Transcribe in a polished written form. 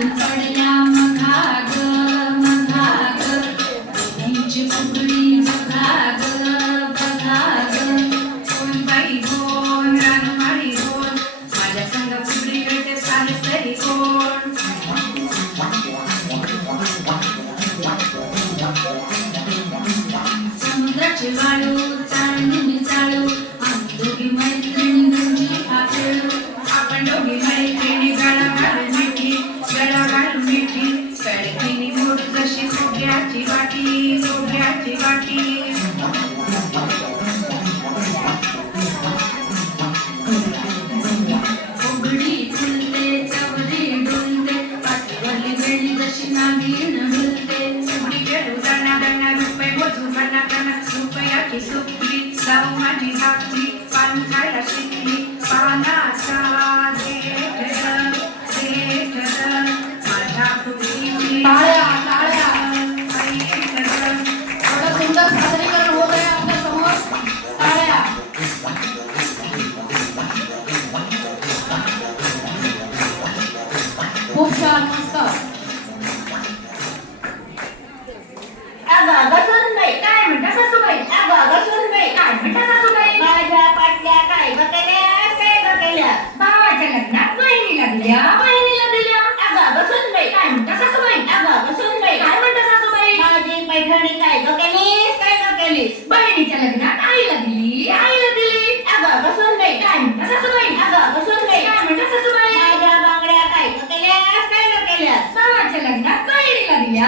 पडल्या मघाग मघाग त्यांची फुगडी बघाग बघाग कोण बाई कोण रानमाळी कोण माझ्या संग फुगडी करते सारेच तरी कोण समुद्राची वाळू चाळणी चाळू आम्ही दोघी मैत्रिणी गुंजी खेळू आपण दोघी मैत्रिणी गळा घालून मिठी गळा घालून मिठी सडकीनी मोठ जशी फुग्याची वाटी फुग्याची वाटी फुगडी फुलते चवरी डुलते पाठीवरली वेळी जशी नागिण डुलते फुगडी खेळू दाना दाना रुपये मोजून कना कना रुपयाची सुकली जाऊ माझी धाकटी पान खायला शिकली पानाचा माझ्या फुगडीची टाळ्या टाळ्या एवढं सुंदर सादरीकरण होत आहे आपल्या समोर. टाळ्या. खूप छान मस्त. अगं सुनबाई काय म्हणता सासूबाई अगं सुनबाई काय म्हणता सासूबाई माझ्या पाटल्या काय बकेल्या भावाच्या लग्नात बहिणीला दिल्या अगं सुनबाई काय म्हणता सासूबाई अगं सुनबाई काय म्हणता सासूबाई माझी पैठणी काय बकेलीस बहिणीच्या लग्नात आईला दिली अगं सुनबाई काय म्हणता सासूबाई अगं सुनबाई काय म्हणता सासूबाई माझ्या बांगड्या काय बकेल्यास भावाच्या लग्नात बहिणीला दिल्या